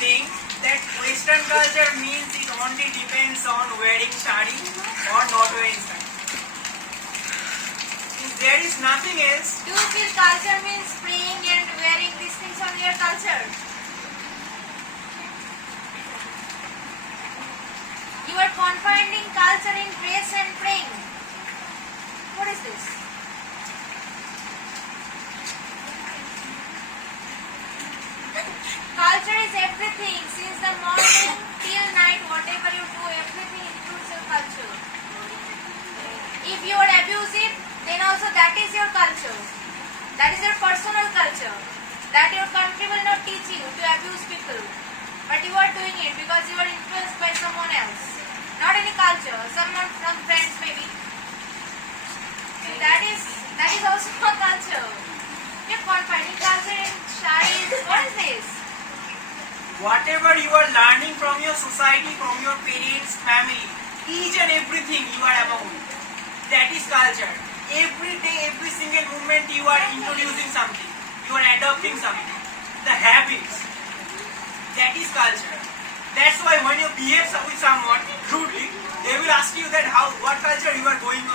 think that Western culture means it only depends on wearing sari or not wearing sari. If there is nothing else. Do you feel culture means praying and wearing these things on your culture? You are confining culture in dress and praying. What is this? Culture is everything. Since the morning till night, whatever you do, everything includes your culture. If you are abusive, then also that is your culture. That is your personal culture. That your country will not teach you to abuse people. But you are doing it because you are influenced by someone else. Not any culture. Someone from friends maybe. So that is also a culture. You are confining culture in saris. What is this? Whatever you are learning from your society, from your parents, family, each and everything you are about. That is culture. Every day, every single moment you are introducing something. You are adopting something. The habits. That is culture. That's why when you behave with someone rudely, they will ask you that what culture you are going,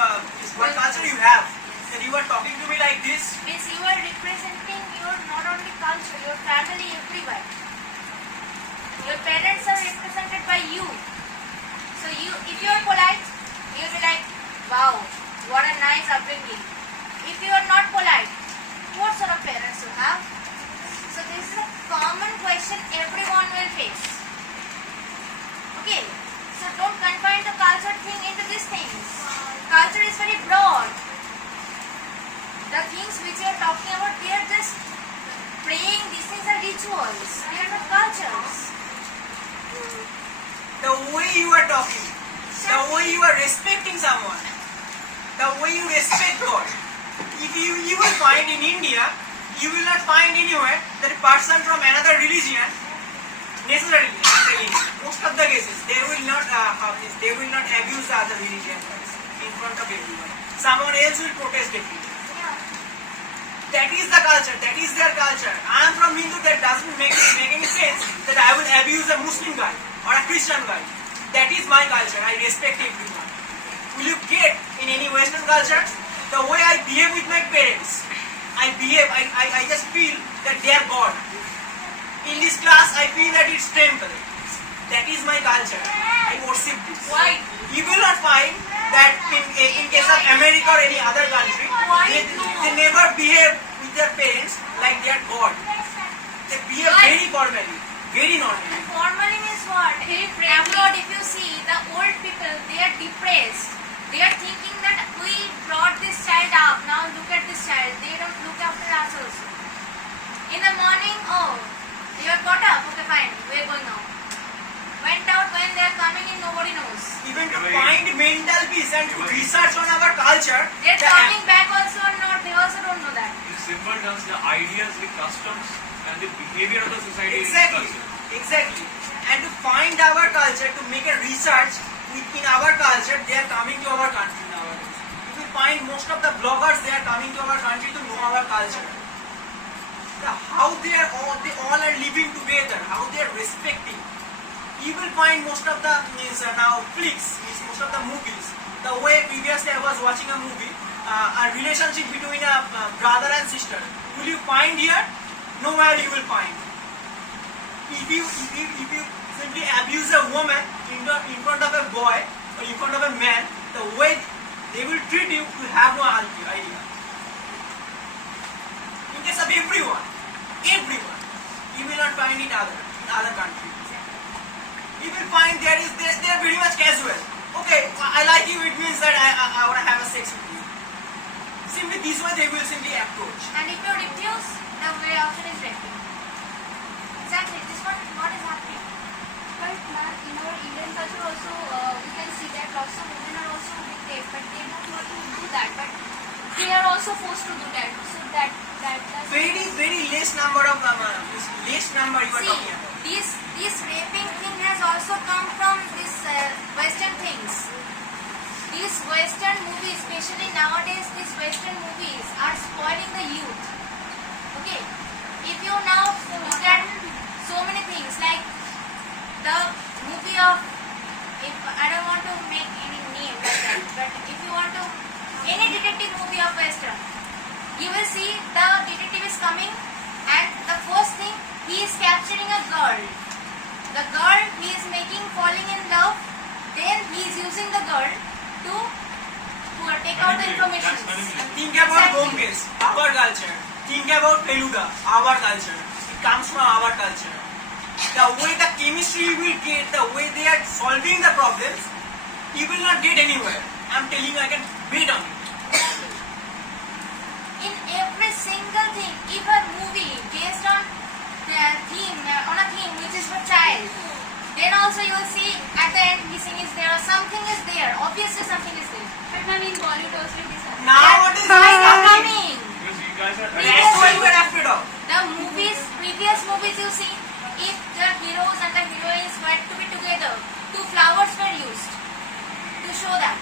what culture you have. That you are talking to me like this. Means you are representing your not only culture, your family, everywhere. Your parents are represented by you. So if you are polite, you will be like, wow, what a nice upbringing. If you are not polite, what sort of parents you have? So this is a common question everyone will face. Okay, so don't confine the culture thing into these things. Culture is very broad. The things which you are talking about, they are just praying. These things are rituals. They are not cultures. The way you are talking, the way you are respecting someone, the way you respect God. If you will find in India, you will not find anywhere that a person from another religion, necessarily, most of the cases, they will not abuse the other religion in front of everyone. Someone else will protest it. That is the culture, that is their culture. I am from Hindu, that doesn't make any sense that I will abuse a Muslim guy or a Christian guy. That is my culture, I respect everyone. Will you get in any Western culture? The way I behave with my parents, I just feel that they are God. In this class, I feel that it's temple. That is my culture. I worship this. Why? You will not find that in case of America or any other country, they never behave with their parents like they are God. They behave very formally, very normally. Formally means what? Abroad, if you see, the old people, they are depressed. They are thinking that we brought this child up, now look at this child. They don't look after us also. In the morning, oh, you are got up, okay fine, we are going now. Went out, when they are coming in, nobody knows. Even to find mental peace and to research on our culture. They are coming back also or not, they also don't know that. In simple terms, the ideas, the customs and the behavior of the society Exactly. is culture. Exactly. And to find our culture, to make a research within our culture, they are coming to our country nowadays. You will find most of the bloggers, they are coming to our country to know our culture. How they all are living together, how they are respecting. You will find most of the now flicks, most of the movies. The way previously I was watching a movie, a relationship between a brother and sister. Will you find here? Nowhere you will find. If you simply abuse a woman in front of a boy or in front of a man, the way they will treat you, you have no idea. In case of everyone, you will not find it in other countries. You will find they are very much casual. Okay, I like you, it means that I want to have a sex with you. Simply this way they will simply approach. And if you refuse, the way option is raping. Exactly, this one, what is happening? But in our Indian culture also, we can see that lots of women are also raped, but they don't want to do that. But they are also forced to do that. So that very less number of you are talking about. This raping thing has also come from this Western things. These Western movies, especially nowadays, these Western movies are spoiling the youth. Okay, if you now look at so many things like is capturing a girl. The girl he is making falling in love. Then he is using the girl to take out the information. That's manipulation. Think about Bombays, our culture. Think about Telugu, our culture. It comes from our culture. The way the chemistry you will get, the way they are solving the problems, you will not get anywhere. I'm telling you, I can bet on it. In every single thing, if a movie based on the theme, on a theme which is for child, then also you will see at the end missing is there or something is there. Obviously something is there. But ma'am, in Bollywood also it is happening. Now it is Coming. Because you guys are That's what you are afraid of. The movies, previous movies you see, if the heroes and the heroines were to be together, two flowers were used to show that.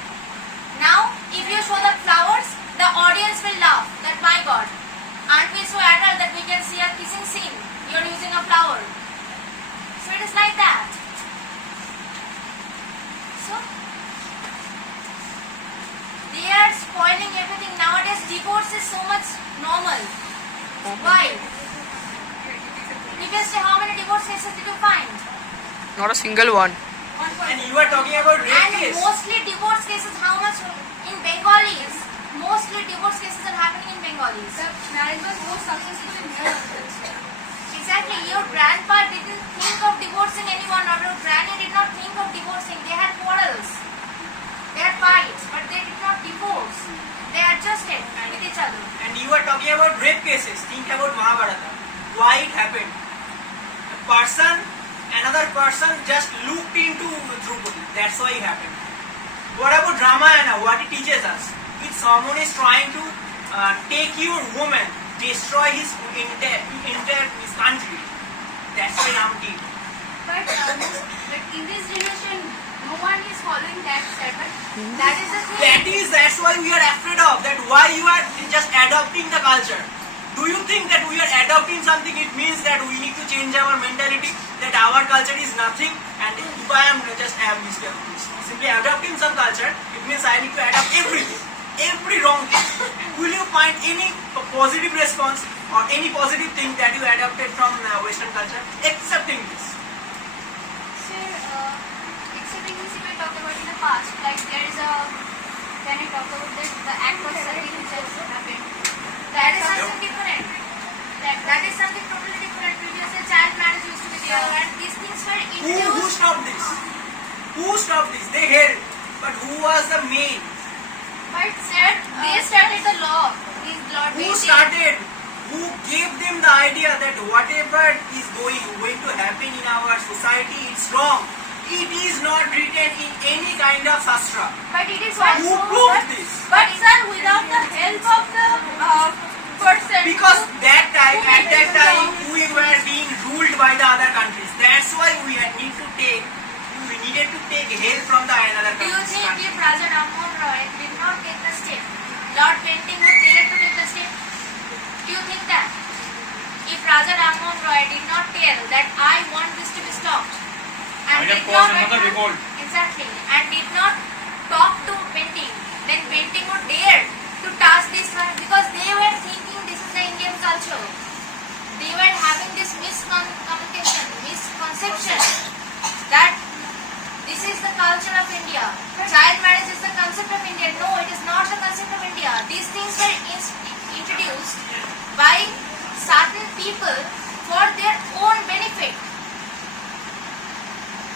Now, if you show the flowers, the audience will laugh that my God, aren't we so adult that we can see a kissing scene? You're using a flower. So it is like that. So they are spoiling everything. Nowadays divorce is so much normal. Why? Previously how many divorce cases did you find? Not a single one. And you are talking about rape And case. mostly divorce cases, how much in Bengalis? Mostly divorce cases are happening in Bengalis. The marriage was more successful in here. Exactly. Your grandpa didn't think of divorcing anyone, or your granny did not think of divorcing. They had quarrels. They had fights, but they did not divorce. They adjusted with each other. And you are talking about rape cases. Think about Mahabharata. Why it happened? Another person just looked into Draupadi. That's why it happened. What about Ramayana? What it teaches us? If someone is trying to take your woman, destroy his entire his country, that's why Ram did. But in this generation, no one is following that step. But That is the thing. That's why we are afraid of that. Why you are just adopting the culture? Do you think that we are adopting something? It means that we need to change our mentality. That our culture is nothing. And if I am just simply adopting some culture, it means I need to adopt everything, every wrong thing. Will you find any positive response or any positive thing that you adopted from Western culture, excepting this? sir, except if we talk about in the past, like there is a, can I talk about this, the act of serving which has happened. That is something different. That is something totally different. Previously, child marriage used to be there, and these things were Who introduced. stopped this? Who stopped this? They heard. But who was the main? But sir, they started the law. These law Who started? Who gave them the idea that whatever is going to happen in our society, it's wrong. It is not written in any kind of sastra. But it is Who also. proved this? But sir, without the help of the person. Because at that time, we were being ruled by the other countries. That's why we needed to take help from the another Do you countries. think if Raja Rammohn Roy did not take the step, Lord Bentinck would dare to take the step? Do you think that? If Raja Rammohn Roy did not tell that I want this to be stopped, and Might have did caused not another revolt. exactly, and did not talk to Bentinck, then Bentinck would dare to touch this one, because they were thinking this is the Indian culture. They were having this misconception that this is the culture of India. Child marriage is the concept of India. No, it is not the concept of India. These things were introduced by certain people for their own benefit.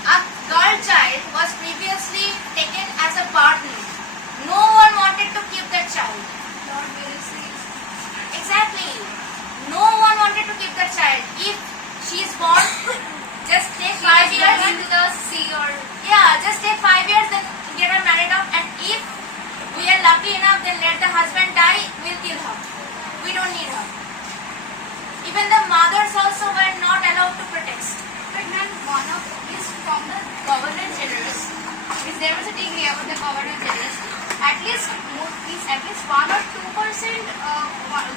A girl child was previously taken as a burden. No one wanted to keep that child. Lord Wellesley. Exactly. No one wanted to keep that child. If she is born, just take 5 years. Into the sea or. Yeah, just take 5 years, then get her married off. And if we are lucky enough, then let the husband die, we'll kill her. We don't need her. Even the mothers also were not allowed to protest. But ma'am, one of is from the governor generous. If there was a degree about the governor generous, at least 1 or 2%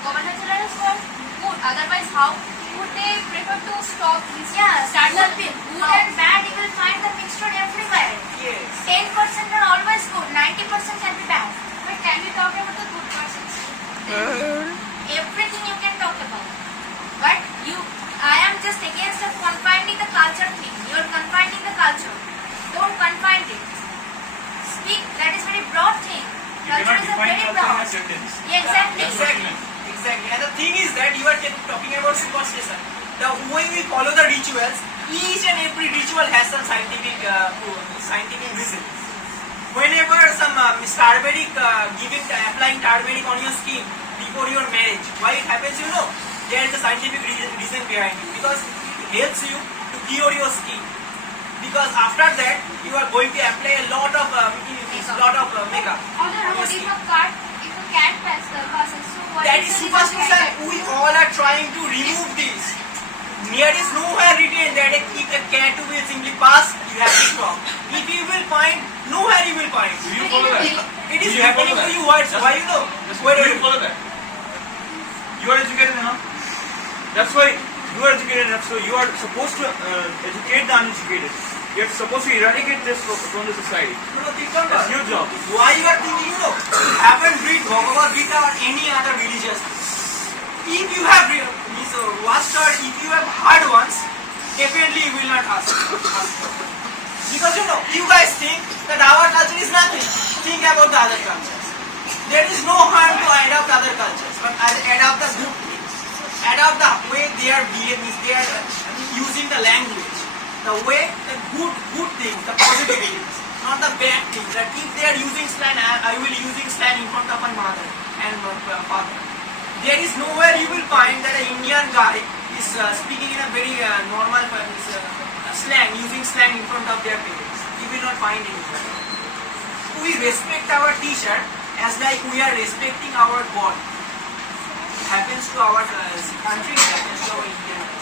governor generous were good. Otherwise, how would they prefer to stop this? Yeah, start the good and bad, you will find the mixture everywhere. Yes. 10% are always good, 90% can be bad. But can we talk about the good persons? Everything you can talk about. But I am just against attendance. Yeah, exactly. Exactly. And the thing is that you are talking about superstition. The way we follow the rituals, each and every ritual has some scientific reason. Whenever some turmeric, applying turmeric on your skin before your marriage, why it happens, you know? There is a scientific reason behind it. Because it helps you to cure your skin. Because after that, you are going to apply a lot of makeup. Although on your if skin. a cat passes, so what That is is the reason superstition. behind it? We all are trying to remove this. There is nowhere written that if a cat will simply pass, you have to stop. If you will find, nowhere you will find. Do you follow that? It is Do you happening follow to that? you. Why you know? Just Wait, do you follow that? You are educated enough. That's why you are educated enough. So you are supposed to educate the uneducated. You are supposed to eradicate this from the society. No, think about That's it. your job. Why you are thinking, you know, haven't read Bhagavad Gita or any other religious book. If you have watched or if you have heard once, definitely you will not ask. Because you know, you guys think that our culture is nothing. Think about the other cultures. There is no harm to adopt other cultures, but adopt the good things. Adopt the way they are behaving, they are using the language. The way, the good things, the positive things, not the bad things. That if they are using slang, I will using slang in front of my mother and father. There is nowhere you will find that an Indian guy is speaking in a very normal slang, using slang in front of their parents. You will not find anywhere. We respect our teacher as like we are respecting our God. It happens to our country, it happens to our Indian country.